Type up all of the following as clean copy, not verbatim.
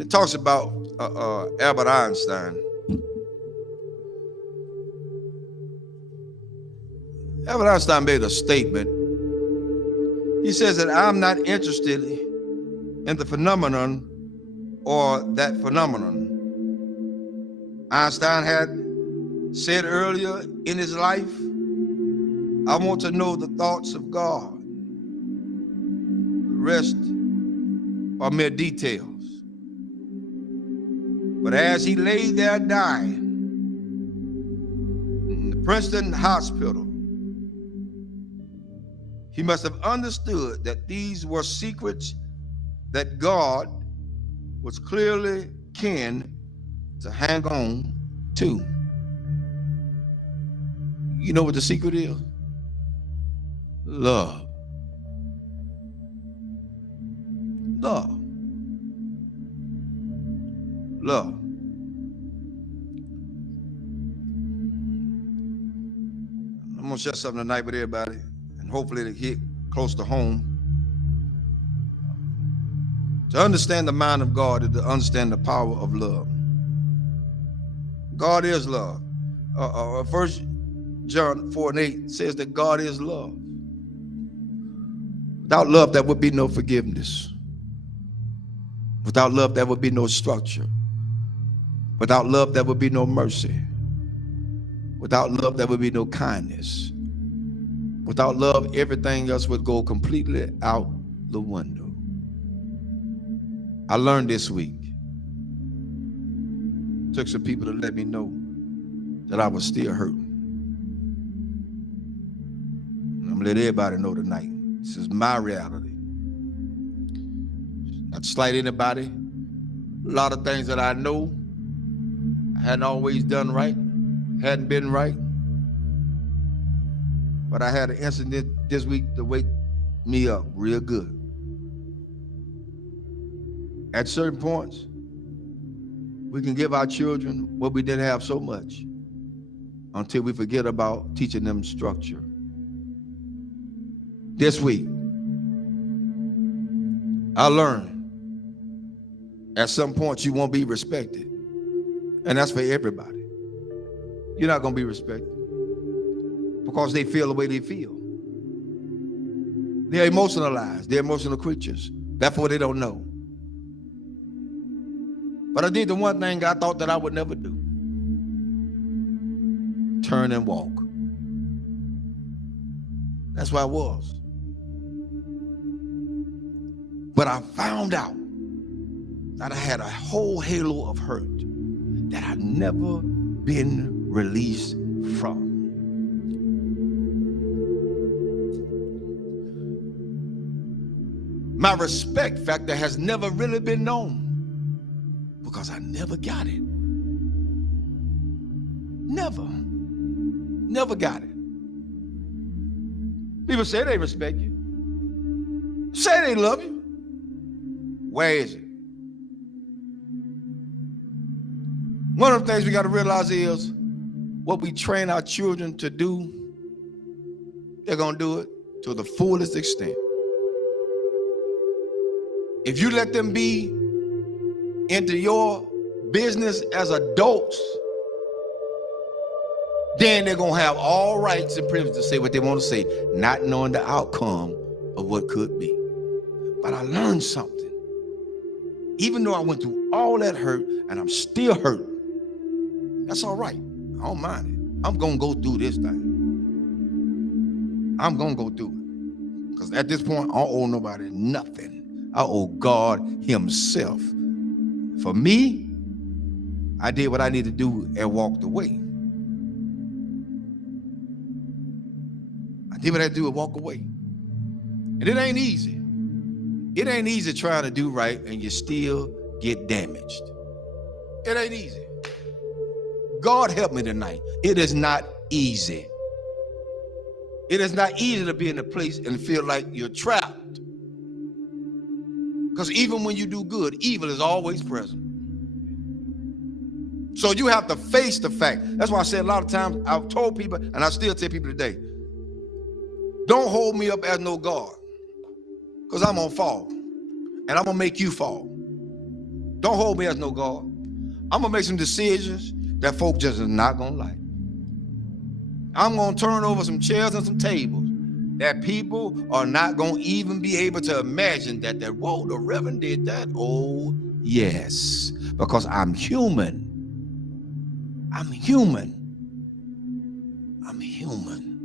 It talks about Albert Einstein. Albert Einstein made a statement. He says that I'm not interested in the phenomenon or that phenomenon. Einstein had said earlier in his life, I want to know the thoughts of God. The rest are mere details. But as he lay there dying in the Princeton hospital, he must have understood that these were secrets that God was clearly keen to hang on to. You know what the secret is? Love. Love. Love. I'm going to share something tonight with everybody, and hopefully it'll hit close to home. To understand the mind of God is to understand the power of love. God is love. 1 John 4:8 says that God is love. Without love, there would be no forgiveness. Without love, there would be no structure. Without love, there would be no mercy. Without love, there would be no kindness. Without love, everything else would go completely out the window. I learned this week. Took some people to let me know that I was still hurting. And I'm gonna let everybody know tonight. This is my reality. Not to slight anybody. A lot of things that I know I hadn't always done right, hadn't been right. But I had an incident this week to wake me up real good. At certain points, we can give our children what we didn't have so much until we forget about teaching them structure. This week, I learned at some point you won't be respected. And that's for everybody. You're not going to be respected because they feel the way they feel. They're emotionalized. They're emotional creatures. Therefore, they don't know. But I did the one thing I thought that I would never do. Turn and walk. That's where I was. But I found out that I had a whole halo of hurt that I'd never been released from. My respect factor has never really been known because I never got it. Never got it. People say they respect you. Say they love you. Where is it? One of the things we got to realize is what we train our children to do, they're going to do it to the fullest extent. If you let them be into your business as adults, then they're going to have all rights and privileges to say what they want to say, not knowing the outcome of what could be. But I learned something. Even though I went through all that hurt and I'm still hurting, that's all right. I don't mind it. I'm going to go through this thing. I'm going to go through it. Because at this point, I don't owe nobody nothing. I owe God himself. For me, I did what I needed to do and walked away. I did what I had to do and walk away. And it ain't easy. It ain't easy trying to do right and you still get damaged. It ain't easy. God help me tonight. It is not easy. It is not easy to be in a place and feel like you're trapped. Because even when you do good, evil is always present. So you have to face the fact. That's why I said a lot of times, I've told people, and I still tell people today, don't hold me up as no God. Because I'm going to fall. And I'm going to make you fall. Don't hold me as no God. I'm going to make some decisions that folk just is not going to like. I'm going to turn over some chairs and some tables that people are not going to even be able to imagine that, whoa, the Reverend did that. Oh, yes, because I'm human. I'm human. I'm human.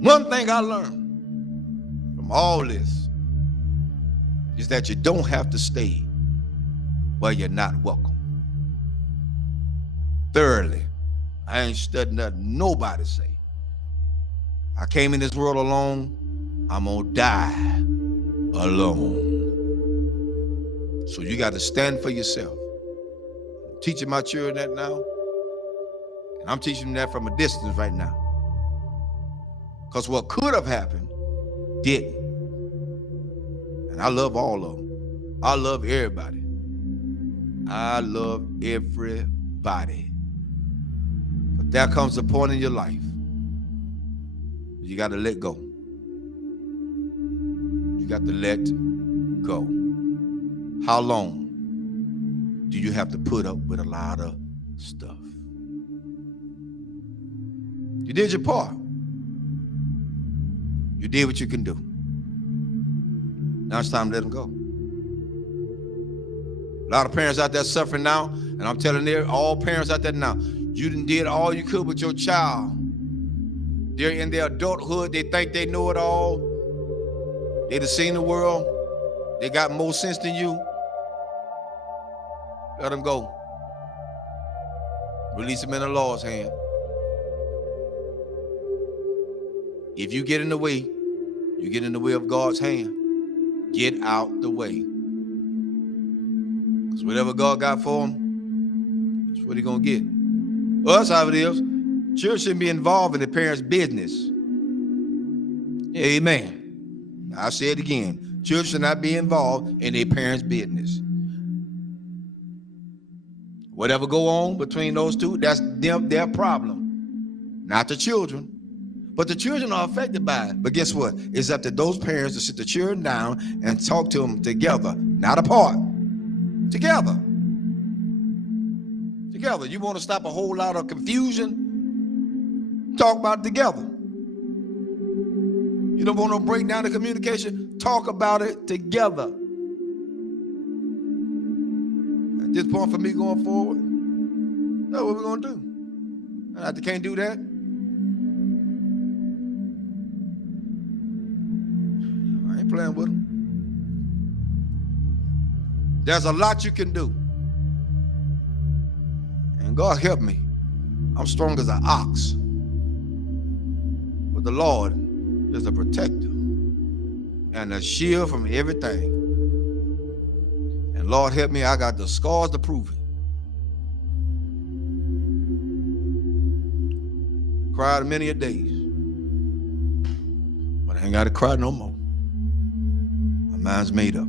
One thing I learned from all this is that you don't have to stay where you're not welcome. Thirdly, I ain't studying nothing nobody say. I came in this world alone. I'm gonna die alone. So you got to stand for yourself. I'm teaching my children that now, and I'm teaching them that from a distance right now. Because what could have happened didn't. And I love all of them. I love everybody. I love everybody. But there comes a point in your life you got to let go. You got to let go. How long do you have to put up with a lot of stuff? You did your part. You did what you can do. Now it's time to let them go. A lot of parents out there suffering now, and I'm telling all parents out there now, you done did all you could with your child. They're in their adulthood. They think they know it all. They done seen the world. They got more sense than you. Let them go. Release them in the Lord's hand. If you get in the way, you get in the way of God's hand. Get out the way. Because whatever God got for them, that's what he's going to get. Well, that's how it is. Children shouldn't be involved in the parents' business. Amen. I'll say it again. Children should not be involved in their parents' business. Whatever go on between those two, that's their problem. Not the children. But the children are affected by it. But guess what? It's up to those parents to sit the children down and talk to them together, not apart. Together. Together. You want to stop a whole lot of confusion? Talk about it together. You don't want to break down the communication? Talk about it together. At this point for me going forward, that's what we're going to do. And if they can't do that, I ain't playing with them. There's a lot you can do. And God help me. I'm strong as an ox. But the Lord is a protector and a shield from everything. And Lord help me, I got the scars to prove it. Cried many a days. But I ain't got to cry no more. My mind's made up.